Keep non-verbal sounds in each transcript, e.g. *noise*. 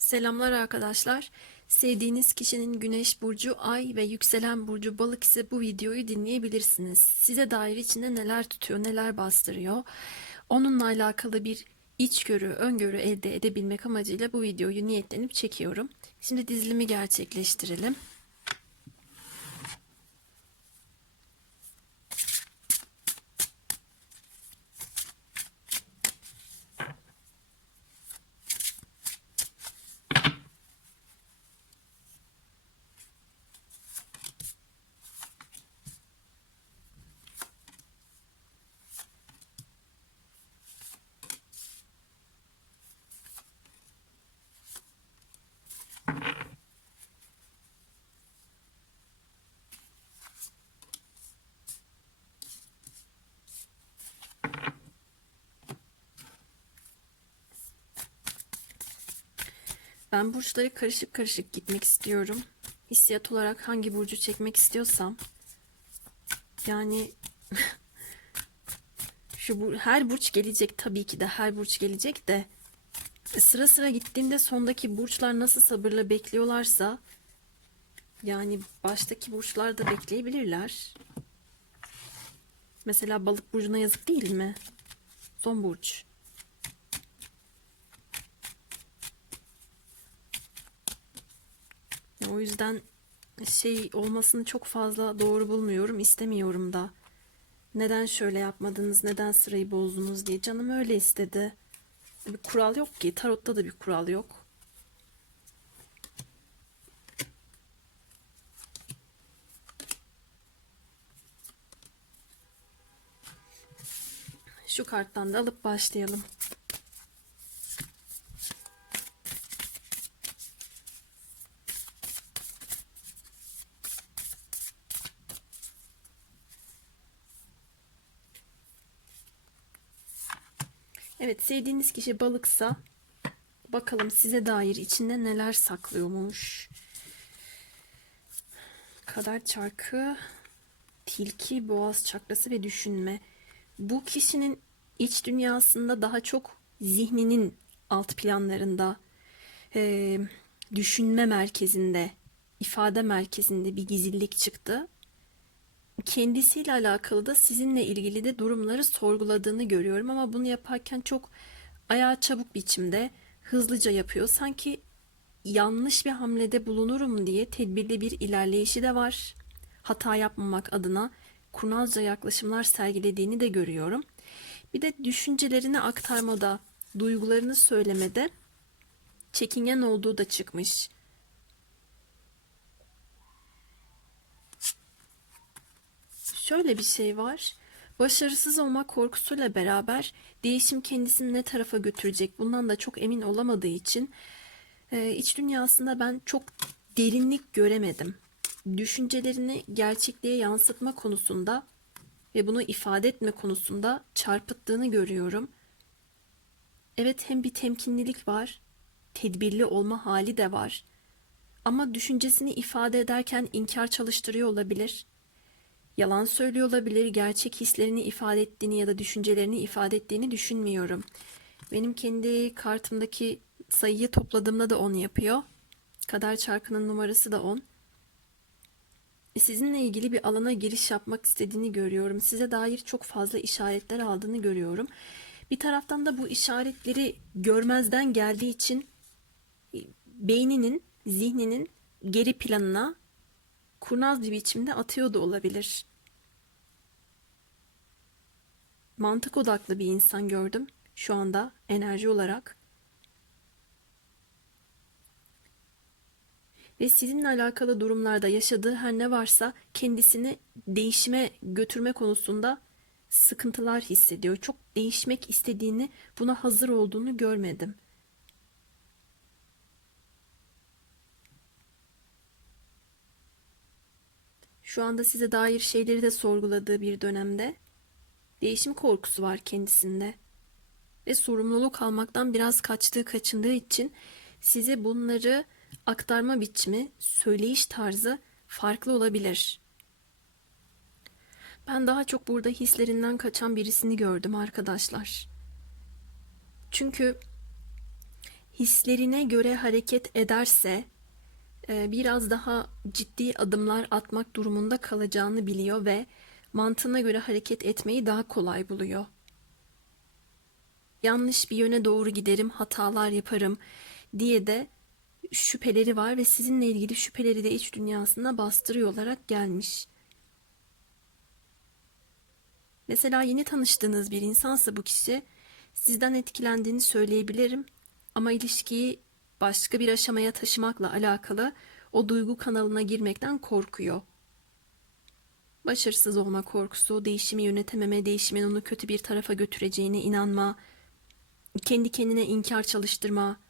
Selamlar arkadaşlar. Sevdiğiniz kişinin güneş burcu, ay ve yükselen burcu balık ise bu videoyu dinleyebilirsiniz. Size dair içinde neler tutuyor, neler bastırıyor. Onunla alakalı bir içgörü, öngörü elde edebilmek amacıyla bu videoyu niyetlenip çekiyorum. Şimdi dizilimi gerçekleştirelim. Ben burçları karışık karışık gitmek istiyorum. Hissiyat olarak hangi burcu çekmek istiyorsam. Yani *laughs* şu bu her burç gelecek tabii ki de her burç gelecek de sıra sıra gittiğimde sondaki burçlar nasıl sabırla bekliyorlarsa yani baştaki burçlar da bekleyebilirler. Mesela balık burcuna yazık değil mi? Son burç. O yüzden şey olmasını çok fazla doğru bulmuyorum, istemiyorum da. Neden şöyle yapmadınız, neden sırayı bozdunuz diye. Canım öyle istedi. Bir kural yok ki. Tarotta da bir kural yok. Şu karttan da alıp başlayalım. Evet, sevdiğiniz kişi balıksa bakalım size dair içinde neler saklıyormuş. Kader çarkı, tilki, boğaz çakrası ve düşünme. Bu kişinin iç dünyasında daha çok zihninin alt planlarında, eee, düşünme merkezinde, ifade merkezinde bir gizlilik çıktı kendisiyle alakalı da sizinle ilgili de durumları sorguladığını görüyorum ama bunu yaparken çok ayağı çabuk biçimde hızlıca yapıyor. Sanki yanlış bir hamlede bulunurum diye tedbirli bir ilerleyişi de var. Hata yapmamak adına kurnazca yaklaşımlar sergilediğini de görüyorum. Bir de düşüncelerini aktarmada, duygularını söylemede çekingen olduğu da çıkmış. Şöyle bir şey var. Başarısız olma korkusuyla beraber değişim kendisini ne tarafa götürecek bundan da çok emin olamadığı için e, iç dünyasında ben çok derinlik göremedim. Düşüncelerini gerçekliğe yansıtma konusunda ve bunu ifade etme konusunda çarpıttığını görüyorum. Evet hem bir temkinlilik var, tedbirli olma hali de var. Ama düşüncesini ifade ederken inkar çalıştırıyor olabilir yalan söylüyor olabilir, gerçek hislerini ifade ettiğini ya da düşüncelerini ifade ettiğini düşünmüyorum. Benim kendi kartımdaki sayıyı topladığımda da 10 yapıyor. Kader çarkının numarası da 10. Sizinle ilgili bir alana giriş yapmak istediğini görüyorum. Size dair çok fazla işaretler aldığını görüyorum. Bir taraftan da bu işaretleri görmezden geldiği için beyninin, zihninin geri planına kurnaz bir biçimde atıyor da olabilir. Mantık odaklı bir insan gördüm şu anda enerji olarak. Ve sizinle alakalı durumlarda yaşadığı her ne varsa kendisini değişime götürme konusunda sıkıntılar hissediyor. Çok değişmek istediğini, buna hazır olduğunu görmedim. Şu anda size dair şeyleri de sorguladığı bir dönemde değişim korkusu var kendisinde. Ve sorumluluk almaktan biraz kaçtığı kaçındığı için size bunları aktarma biçimi, söyleyiş tarzı farklı olabilir. Ben daha çok burada hislerinden kaçan birisini gördüm arkadaşlar. Çünkü hislerine göre hareket ederse e, biraz daha ciddi adımlar atmak durumunda kalacağını biliyor ve mantığına göre hareket etmeyi daha kolay buluyor. Yanlış bir yöne doğru giderim, hatalar yaparım diye de şüpheleri var ve sizinle ilgili şüpheleri de iç dünyasına bastırıyor olarak gelmiş. Mesela yeni tanıştığınız bir insansa bu kişi sizden etkilendiğini söyleyebilirim ama ilişkiyi başka bir aşamaya taşımakla alakalı o duygu kanalına girmekten korkuyor. Başarısız olma korkusu, değişimi yönetememe, değişimin onu kötü bir tarafa götüreceğine inanma, kendi kendine inkar çalıştırma,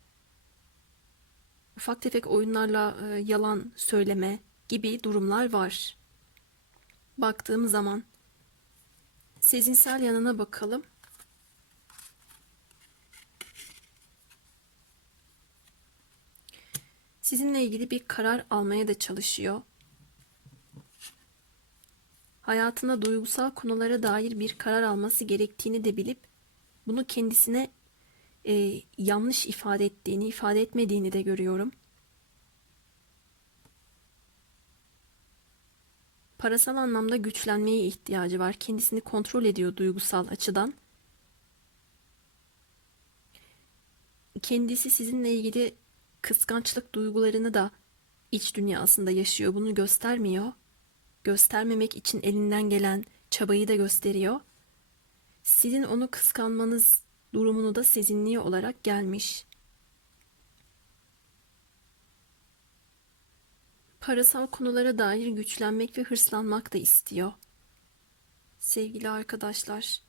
ufak tefek oyunlarla e, yalan söyleme gibi durumlar var. Baktığım zaman sezinsel yanına bakalım. Sizinle ilgili bir karar almaya da çalışıyor. Hayatında duygusal konulara dair bir karar alması gerektiğini de bilip bunu kendisine e, yanlış ifade ettiğini, ifade etmediğini de görüyorum. Parasal anlamda güçlenmeye ihtiyacı var. Kendisini kontrol ediyor duygusal açıdan. Kendisi sizinle ilgili kıskançlık duygularını da iç dünyasında yaşıyor. Bunu göstermiyor. Göstermemek için elinden gelen çabayı da gösteriyor. Sizin onu kıskanmanız durumunu da sezinliği olarak gelmiş. Parasal konulara dair güçlenmek ve hırslanmak da istiyor. Sevgili arkadaşlar.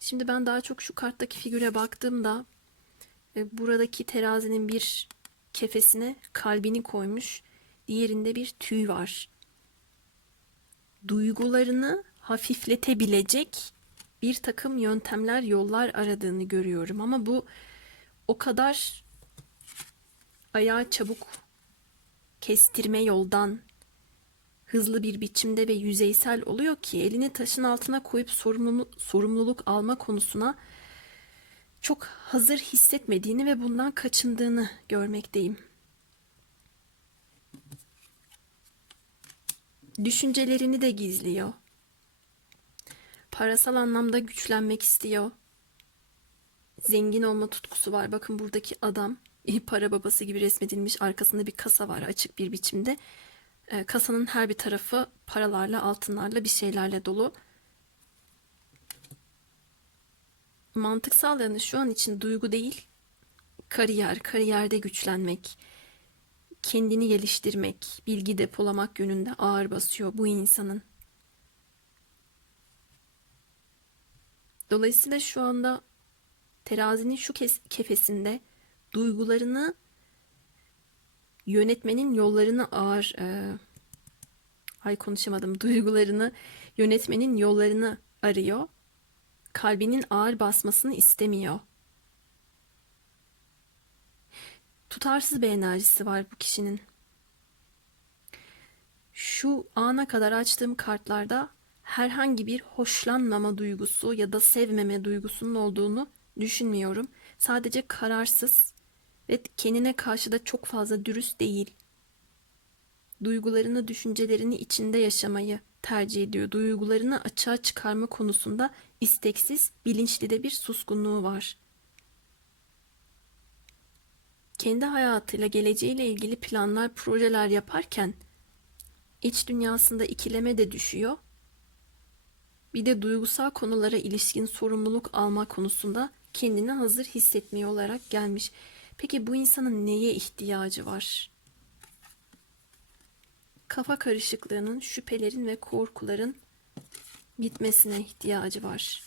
Şimdi ben daha çok şu karttaki figüre baktığımda e, buradaki terazinin bir kefesine kalbini koymuş, diğerinde bir tüy var. Duygularını hafifletebilecek bir takım yöntemler, yollar aradığını görüyorum ama bu o kadar ayağı çabuk kestirme yoldan hızlı bir biçimde ve yüzeysel oluyor ki elini taşın altına koyup sorumluluk, sorumluluk alma konusuna çok hazır hissetmediğini ve bundan kaçındığını görmekteyim. Düşüncelerini de gizliyor. Parasal anlamda güçlenmek istiyor. Zengin olma tutkusu var. Bakın buradaki adam para babası gibi resmedilmiş. Arkasında bir kasa var açık bir biçimde. E, kasanın her bir tarafı paralarla, altınlarla, bir şeylerle dolu. Mantıksal yanı şu an için duygu değil, kariyer, kariyerde güçlenmek, kendini geliştirmek, bilgi depolamak yönünde ağır basıyor bu insanın. Dolayısıyla şu anda terazinin şu kefesinde duygularını yönetmenin yollarını ağır e, ay konuşamadım duygularını yönetmenin yollarını arıyor. Kalbinin ağır basmasını istemiyor. Tutarsız bir enerjisi var bu kişinin. Şu ana kadar açtığım kartlarda herhangi bir hoşlanmama duygusu ya da sevmeme duygusunun olduğunu düşünmüyorum. Sadece kararsız ve kendine karşı da çok fazla dürüst değil. Duygularını, düşüncelerini içinde yaşamayı tercih ediyor. Duygularını açığa çıkarma konusunda isteksiz, bilinçli de bir suskunluğu var. Kendi hayatıyla, geleceğiyle ilgili planlar, projeler yaparken iç dünyasında ikileme de düşüyor bir de duygusal konulara ilişkin sorumluluk alma konusunda kendini hazır hissetmiyor olarak gelmiş. Peki bu insanın neye ihtiyacı var? Kafa karışıklığının, şüphelerin ve korkuların gitmesine ihtiyacı var.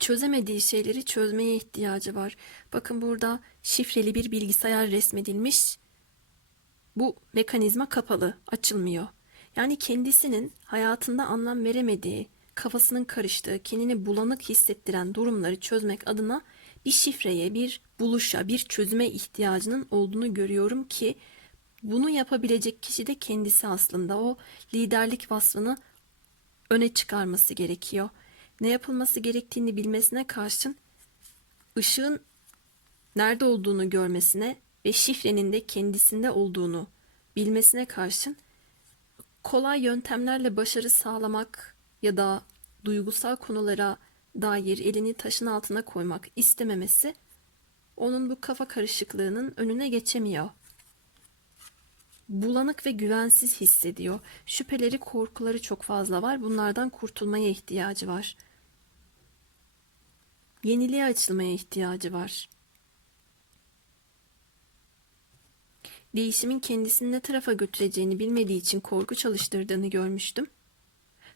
Çözemediği şeyleri çözmeye ihtiyacı var. Bakın burada şifreli bir bilgisayar resmedilmiş. Bu mekanizma kapalı, açılmıyor. Yani kendisinin hayatında anlam veremediği, kafasının karıştığı, kendini bulanık hissettiren durumları çözmek adına bir şifreye, bir buluşa, bir çözüme ihtiyacının olduğunu görüyorum ki bunu yapabilecek kişi de kendisi aslında o liderlik vasfını öne çıkarması gerekiyor. Ne yapılması gerektiğini bilmesine karşın ışığın nerede olduğunu görmesine ve şifrenin de kendisinde olduğunu bilmesine karşın kolay yöntemlerle başarı sağlamak ya da duygusal konulara dair elini taşın altına koymak istememesi onun bu kafa karışıklığının önüne geçemiyor. Bulanık ve güvensiz hissediyor. Şüpheleri, korkuları çok fazla var. Bunlardan kurtulmaya ihtiyacı var. Yeniliğe açılmaya ihtiyacı var. Değişimin kendisini ne tarafa götüreceğini bilmediği için korku çalıştırdığını görmüştüm.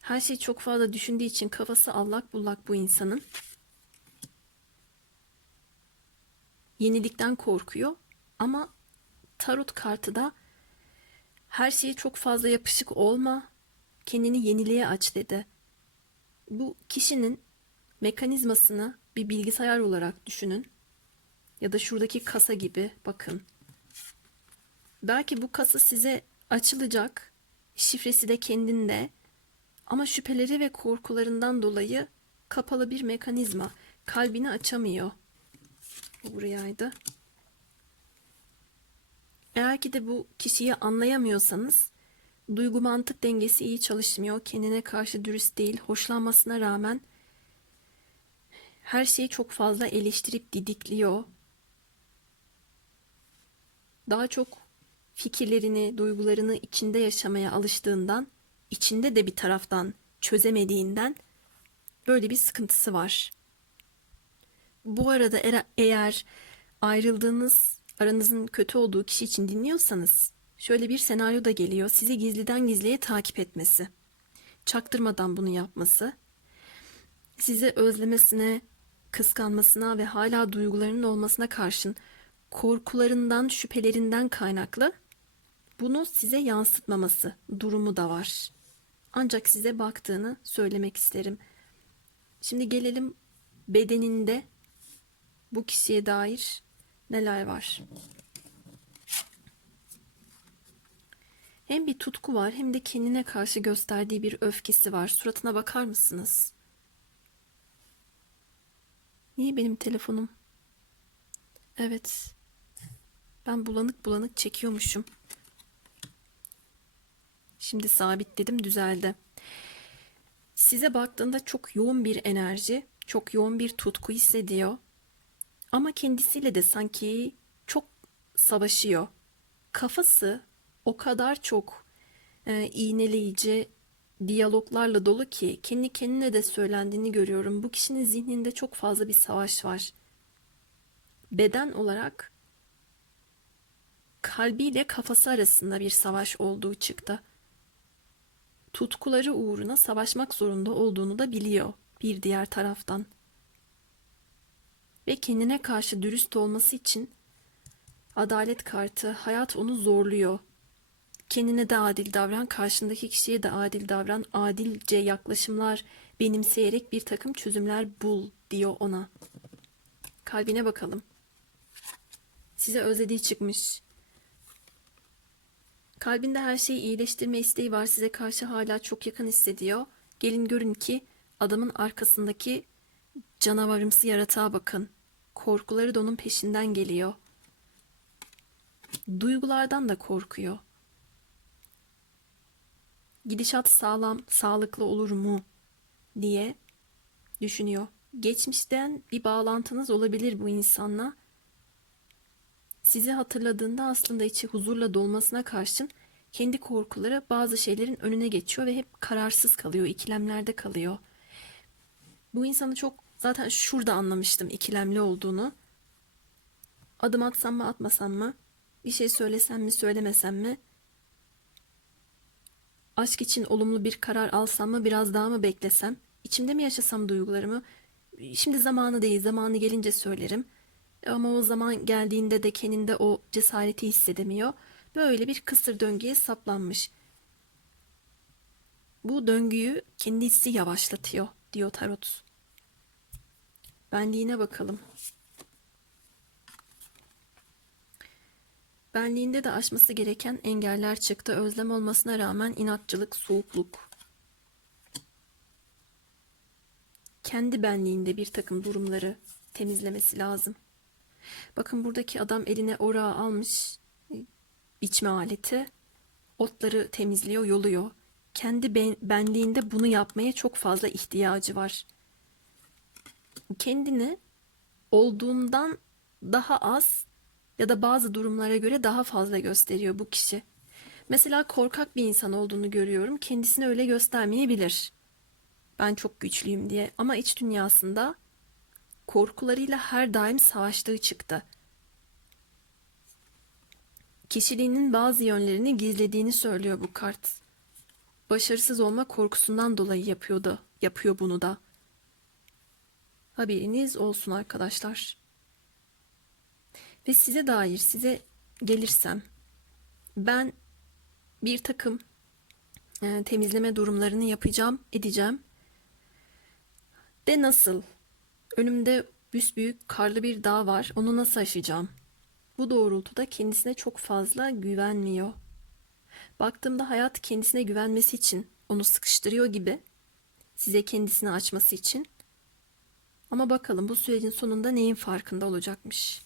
Her şeyi çok fazla düşündüğü için kafası allak bullak bu insanın. Yenilikten korkuyor ama tarot kartı da her şeye çok fazla yapışık olma, kendini yeniliğe aç dedi. Bu kişinin mekanizmasını bir bilgisayar olarak düşünün. Ya da şuradaki kasa gibi bakın. Belki bu kasa size açılacak. Şifresi de kendinde. Ama şüpheleri ve korkularından dolayı kapalı bir mekanizma. Kalbini açamıyor. Bu burayaydı. Eğer ki de bu kişiyi anlayamıyorsanız duygu mantık dengesi iyi çalışmıyor. Kendine karşı dürüst değil. Hoşlanmasına rağmen her şeyi çok fazla eleştirip didikliyor. Daha çok fikirlerini, duygularını içinde yaşamaya alıştığından, içinde de bir taraftan çözemediğinden böyle bir sıkıntısı var. Bu arada eğer- ayrıldığınız, aranızın kötü olduğu kişi için dinliyorsanız şöyle bir senaryo da geliyor. Sizi gizliden gizliye takip etmesi. Çaktırmadan bunu yapması. Sizi özlemesine, kıskanmasına ve hala duygularının olmasına karşın korkularından, şüphelerinden kaynaklı bunu size yansıtmaması durumu da var. Ancak size baktığını söylemek isterim. Şimdi gelelim bedeninde bu kişiye dair neler var? Hem bir tutku var hem de kendine karşı gösterdiği bir öfkesi var. Suratına bakar mısınız? Niye benim telefonum? Evet. Ben bulanık bulanık çekiyormuşum. Şimdi sabitledim düzeldi. Size baktığında çok yoğun bir enerji, çok yoğun bir tutku hissediyor. Ama kendisiyle de sanki çok savaşıyor. Kafası o kadar çok e, iğneleyici diyaloglarla dolu ki kendi kendine de söylendiğini görüyorum. Bu kişinin zihninde çok fazla bir savaş var. Beden olarak kalbiyle kafası arasında bir savaş olduğu çıktı. Tutkuları uğruna savaşmak zorunda olduğunu da biliyor bir diğer taraftan. Ve kendine karşı dürüst olması için adalet kartı hayat onu zorluyor. Kendine de adil davran, karşındaki kişiye de adil davran, adilce yaklaşımlar benimseyerek bir takım çözümler bul diyor ona. Kalbine bakalım. Size özlediği çıkmış. Kalbinde her şeyi iyileştirme isteği var. Size karşı hala çok yakın hissediyor. Gelin görün ki adamın arkasındaki canavarımsı yaratığa bakın. Korkuları da onun peşinden geliyor. Duygulardan da korkuyor. Gidişat sağlam, sağlıklı olur mu diye düşünüyor. Geçmişten bir bağlantınız olabilir bu insanla. Sizi hatırladığında aslında içi huzurla dolmasına karşın kendi korkuları bazı şeylerin önüne geçiyor ve hep kararsız kalıyor, ikilemlerde kalıyor. Bu insanı çok zaten şurada anlamıştım ikilemli olduğunu. Adım atsam mı atmasam mı? Bir şey söylesem mi söylemesem mi? Aşk için olumlu bir karar alsam mı biraz daha mı beklesem? İçimde mi yaşasam duygularımı? Şimdi zamanı değil, zamanı gelince söylerim. Ama o zaman geldiğinde de kendinde o cesareti hissedemiyor. Böyle bir kısır döngüye saplanmış. Bu döngüyü kendisi yavaşlatıyor diyor tarot. Benliğine bakalım. Benliğinde de aşması gereken engeller çıktı. Özlem olmasına rağmen inatçılık, soğukluk. kendi benliğinde bir takım durumları temizlemesi lazım. Bakın buradaki adam eline orağı almış, biçme aleti, otları temizliyor, yoluyor. Kendi ben- benliğinde bunu yapmaya çok fazla ihtiyacı var. Kendini olduğundan daha az ya da bazı durumlara göre daha fazla gösteriyor bu kişi. Mesela korkak bir insan olduğunu görüyorum. Kendisini öyle göstermeyebilir. Ben çok güçlüyüm diye ama iç dünyasında korkularıyla her daim savaştığı çıktı. Kişiliğinin bazı yönlerini gizlediğini söylüyor bu kart. Başarısız olma korkusundan dolayı yapıyordu, yapıyor bunu da. Haberiniz olsun arkadaşlar. Ve size dair size gelirsem ben bir takım e, temizleme durumlarını yapacağım, edeceğim. De nasıl? Önümde büsbüyük karlı bir dağ var. Onu nasıl aşacağım? Bu doğrultuda kendisine çok fazla güvenmiyor. Baktığımda hayat kendisine güvenmesi için onu sıkıştırıyor gibi. Size kendisini açması için. Ama bakalım bu sürecin sonunda neyin farkında olacakmış.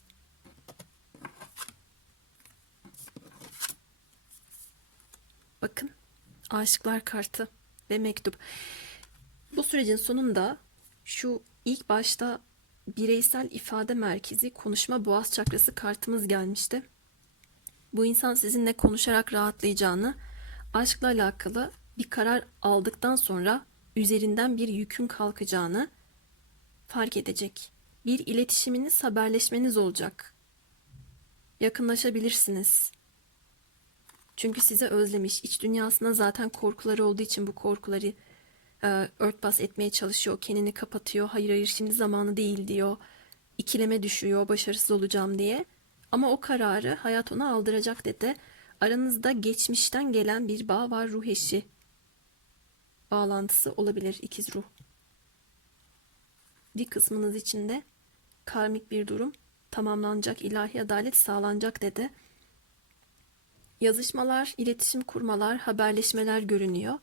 Bakın aşıklar kartı ve mektup. Bu sürecin sonunda şu ilk başta bireysel ifade merkezi konuşma boğaz çakrası kartımız gelmişti. Bu insan sizinle konuşarak rahatlayacağını, aşkla alakalı bir karar aldıktan sonra üzerinden bir yükün kalkacağını fark edecek. Bir iletişiminiz, haberleşmeniz olacak. Yakınlaşabilirsiniz. Çünkü sizi özlemiş. İç dünyasında zaten korkuları olduğu için bu korkuları e, örtbas etmeye çalışıyor. Kendini kapatıyor. Hayır hayır şimdi zamanı değil diyor. İkileme düşüyor başarısız olacağım diye. Ama o kararı hayat ona aldıracak dedi. Aranızda geçmişten gelen bir bağ var ruh eşi. Bağlantısı olabilir ikiz ruh. Bir kısmınız içinde karmik bir durum tamamlanacak, ilahi adalet sağlanacak dedi. Yazışmalar, iletişim kurmalar, haberleşmeler görünüyor.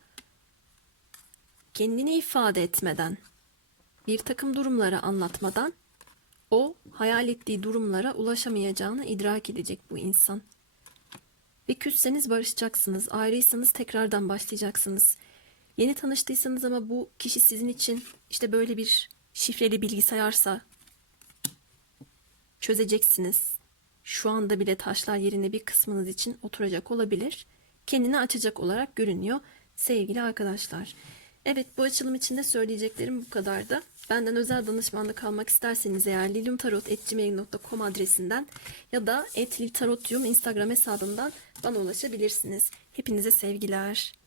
Kendini ifade etmeden, bir takım durumları anlatmadan o hayal ettiği durumlara ulaşamayacağını idrak edecek bu insan. Ve küsseniz barışacaksınız, ayrıysanız tekrardan başlayacaksınız. Yeni tanıştıysanız ama bu kişi sizin için işte böyle bir şifreli bilgisayarsa çözeceksiniz. Şu anda bile taşlar yerine bir kısmınız için oturacak olabilir. Kendini açacak olarak görünüyor sevgili arkadaşlar. Evet bu açılım için de söyleyeceklerim bu kadardı. Benden özel danışmanlık almak isterseniz eğer lilyumtarot.gmail.com adresinden ya da @liltarotyum Instagram hesabımdan bana ulaşabilirsiniz. Hepinize sevgiler.